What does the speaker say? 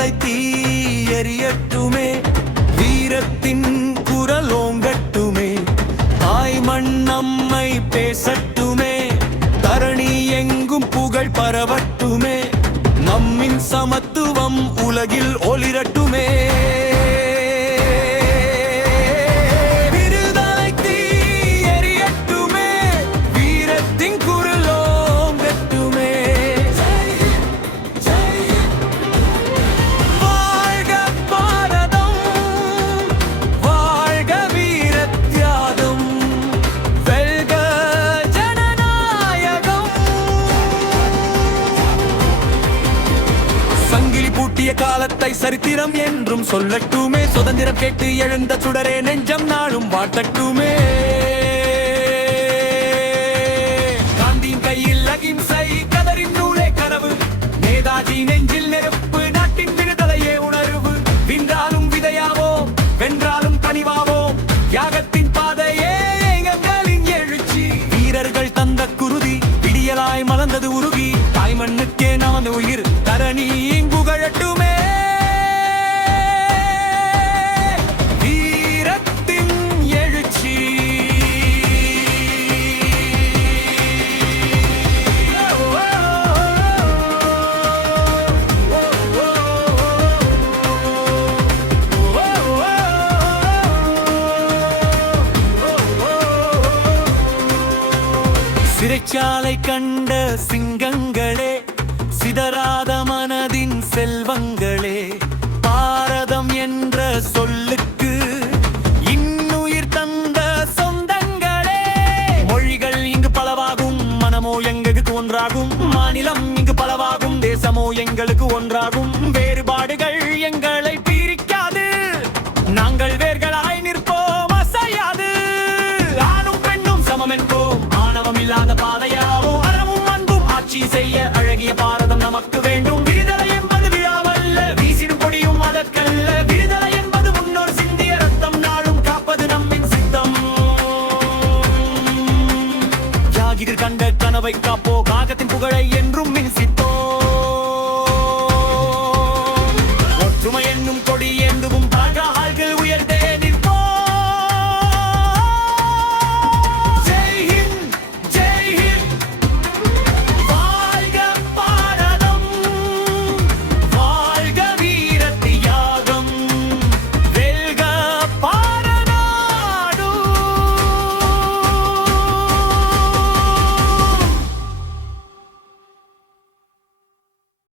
விடுதலை தீ எரியட்டுமே, வீரத்தின் குரலோங்கட்டுமே, தாய் மண் நம்மை பேசட்டுமே, தரணி எங்கும் புகழ் பரவட்டுமே, நம்மின் சமத்துவம் உலகில் ஒளிரட்டுமே. சங்கிலி பூட்டிய காலத்தை சரித்திரம் என்றும் சொல்லட்டுமே, சுதந்திரம் கேட்டு எழுந்த சுடரே நெஞ்சம் நாளும் வாட்டட்டுமே. காந்தியின் கையில் அகிம்சை, கதரின் நூலே கனவு, நேதாஜி நெஞ்சில் நெருப்பு, நாட்டின் விடுதலையே உணர்வு. வின்றாலும் விதையாவோம், வென்றாலும் கனிவாவோம், யாகத்தின் பாதையே எங்களின் எழுச்சி. வீரர்கள் தந்த குருதி விடியலாய் மலர்ந்தது உருகி, தாய் மண்ணுக்கே நமது உயிர் தரணி புகழட்டுமே. வீரத்தின் எழுச்சி சிறைச்சாலை கண்ட சிங்கங்களே, சிதறாத மனதின் செல்வங்களே, பாரதம் என்ற சொல்லுக்கு இன்னுயிர் தந்த சொந்தங்களே. மொழிகள் இங்கு பலவாகும், மனமோ எங்களுக்கு ஒன்றாகும், மாநிலம் இங்கு பலவாகும், தேசமோ எங்களுக்கு ஒன்றாகும். வேறுபாடுகள் எங்களை பிரிக்காது, நாங்கள் வேர்களாய் நிற்போம் அசையாது. ஆணும் பெண்ணும் சமம் என்போம், ஆணவம் இல்லாத பாதையாவோம், அறமும் அன்பும் ஆட்சி செய்ய அழகிய பாரதம் நமக்கு வேண்டும். விடுதலை என்பது விழாவல்ல, வீசிடும் கொடியும் அதற்கல்ல, விடுதலை என்பது முன்னோர் சிந்திய ரத்தம், நாளும் காப்பது நம்மின் சித்தம். தியாகிகள் கண்ட கனவை காப்போ, காகத்தின் புகழை என்றும்